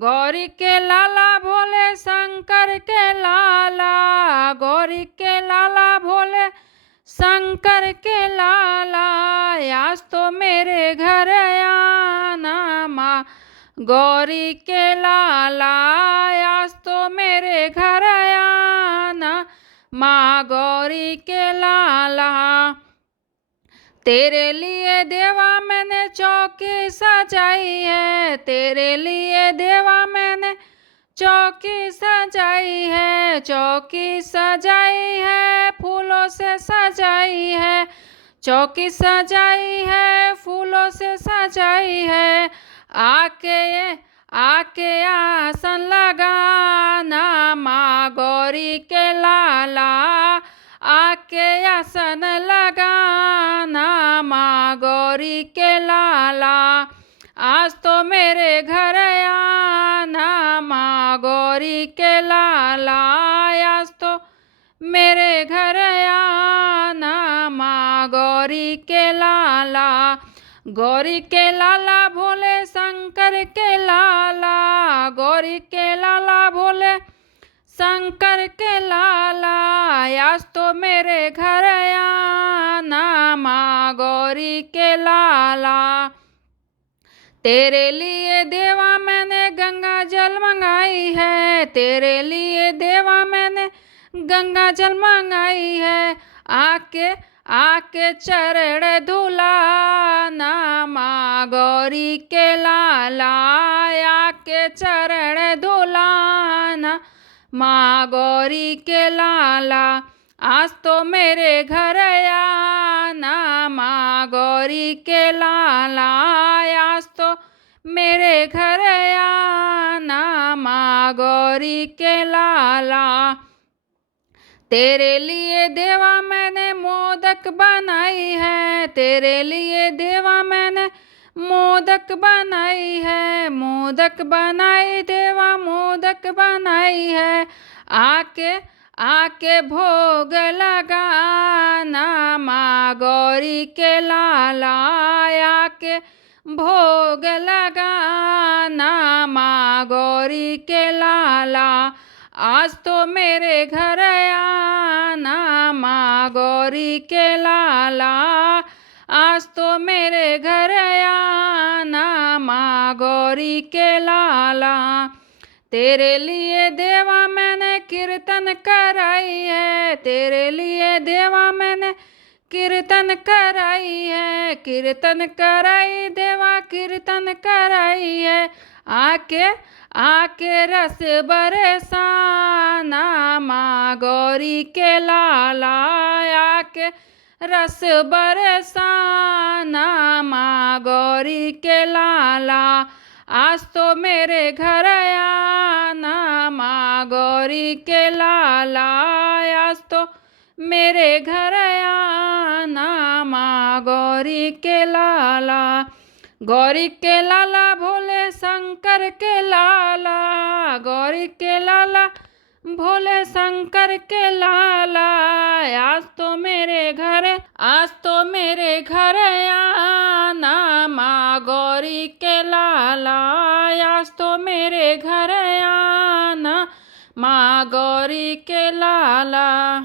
गौरी के लाला भोले शंकर के लाला, गौरी के लाला भोले शंकर के लाला, आज तो मेरे घर आना माँ गौरी के लाला, आज तो मेरे घर आना माँ गौरी के लाला। तेरे लिए देवा मैंने चौकी सजाई है, तेरे लिए देवा मैंने चौकी सजाई है, चौकी सजाई है फूलों से सजाई है, चौकी सजाई है फूलों से सजाई है। आके आसन लगाना माँ गौरी के लाला, आके आसन लगाना माँ गौरी के लाला, आज तो मेरे घर आना माँ गौरी के लाला, आज तो मेरे घर आना माँ गौरी के लाला। गौरी के लाला भोले शंकर के लाला, गौरी के लाला भोले शंकर के लाला, आज तो मेरे घर आना माँ गौरी के लाला। तेरे लिए देवा मैंने गंगा जल मंगाई है, तेरे लिए देवा मैंने गंगा जल मंगाई है, आके चरण धुलाना माँ गौरी के लाला, आके चरण धुलाना माँ गौरी के लाला, आज तो मेरे घर आना माँ गौरी के लाला, आज तो मेरे घर आना माँ गौरी के लाला। तेरे लिए देवा मैंने मोदक बनाई है, तेरे लिए देवा मैंने मोदक बनाई है, मोदक बनाई देवा मोदक बनाई है, आके भोग लगाना माँ गौरी के लाला, आके भोग लगाना माँ गौरी के लाला, आज तो मेरे घर आना माँ गौरी के लाला, आज तो मेरे घर आना माँ गौरी के लाला। तेरे लिए देवा मैंने कीर्तन कराई है, तेरे लिए देवा मैंने कीर्तन कराई है, कीर्तन कराई देवा कीर्तन कराई है, आके रस बरसाना माँ गौरी के लाला, आके रस बरसाना माँ गौरी के लाला, आज तो मेरे घर आना माँ गौरी के लाला, आज तो मेरे घर आना माँ गौरी के लाला। गौरी के लाला भोले शंकर के लाला, गौरी के लाला भोले शंकर के लाला, आज तो मेरे घर आना माँ गौरी के लाला, आज तो मेरे घर आना माँ गौरी के लाला।